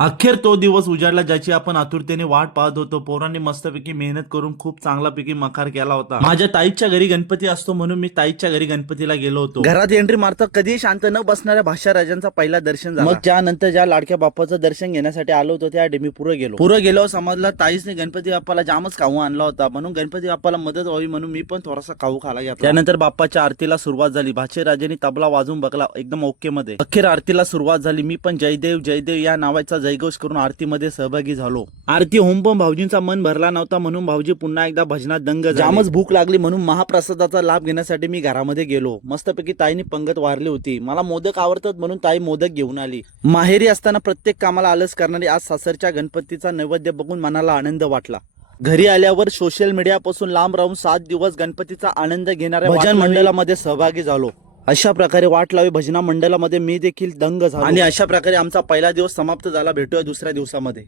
अखेर तो दिवस उजाडला ज्याची आपण आतुरतेने वाट पाहत होतो. पोरांनी मस्तपैकी मेहनत करून खूप चांगलापैकी मखार केला होता. माझ्या ताईच्या घरी गणपती असतो म्हणून मी ताईच्या घरी गणपतीला गेलो होतो. घरात एंट्री मारता कधी शांत न बसणाऱ्या भाषा राजांचा पहिला दर्शन झाला. मग त्यानंतर ज्या लाडक्या बाप्पाचं दर्शन घेण्यासाठी आलो होतो त्या मी पुढे गेलो समजला ताईसने गणपती बाप्पाला जामच खाऊ आणला होता, म्हणून गणपती बाप्पाला मदत व्हावी म्हणून मी पण थोडासा खाऊ खाला घेतला. त्यानंतर बाप्पाच्या आरतीला सुरुवात झाली. भाषे राजांनी तबला वाजून बघला एकदम ओके मध्ये. अखेर आरतीला सुरुवात झाली. मी पण जयदेव जयदेव या नावाचा जयघोष करून आरतीमध्ये सहभागी झालो. आरती होम पण भाऊजींचा मन भरला नव्हता म्हणून भाऊजी पुन्हा एकदा भजनात दंग झाले. जामच भूक लागली म्हणून महाप्रसादाचा लाभ घेण्यासाठी मी घरामध्ये गेलो. मस्तपैकी ताईने पंगत वारली होती. मला मोदक आवडतात म्हणून ताई मोदक घेऊन आली. माहेरी असताना प्रत्येक कामाला आलस करणारी आज सासरच्या गणपतीचा नैवेद्य बघून मनाला आनंद वाटला. घरी आल्यावर सोशल मीडियापासून लांब राहून 7 दिवस गणपतीचा आनंद घेणाऱ्या भजन मंडळामध्ये सहभागी झालो. अशा प्रकारे वाट लावी भजना मंडळामध्ये मी देखील दंग झालो. आणि अशा प्रकारे आमचा पहिला दिवस समाप्त झाला. भेटूया दुसऱ्या दिवसामध्ये.